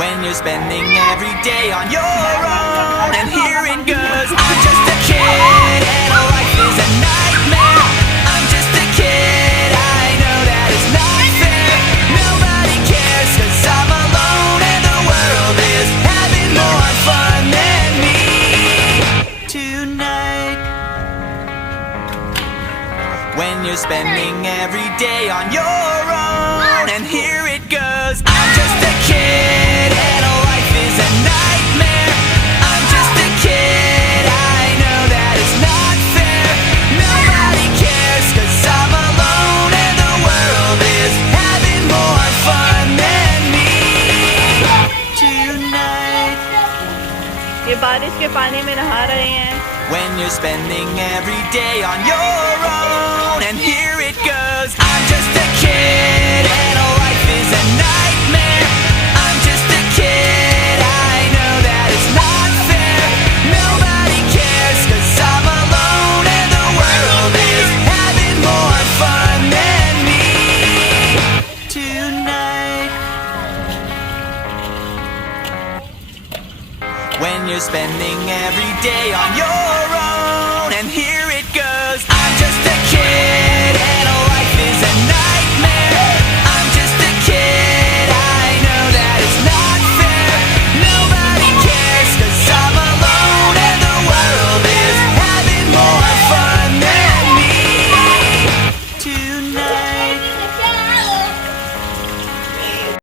when you're spending every day on your own. And here it goes. I'm just a kid and life is a nightmare. I'm just a kid, I know that it's not fair. Nobody cares 'cause I'm alone and the world is having more fun than me tonight. When you're spending every day on your own. And here it goes. I'm just a kid and life is a nightmare. I'm just a kid, I know that it's not fair. Nobody cares 'cause I'm alone and the world is having more fun than me tonight. ये बारिश के पानी में नहा रहे हैं. When you're spending every day on your own. And here it goes. I'm just a kid and life is a nightmare. I'm just a kid, I know that it's not fair. Nobody cares 'cause I'm alone and the world is having more fun than me tonight. When you're spending every day on your own. And here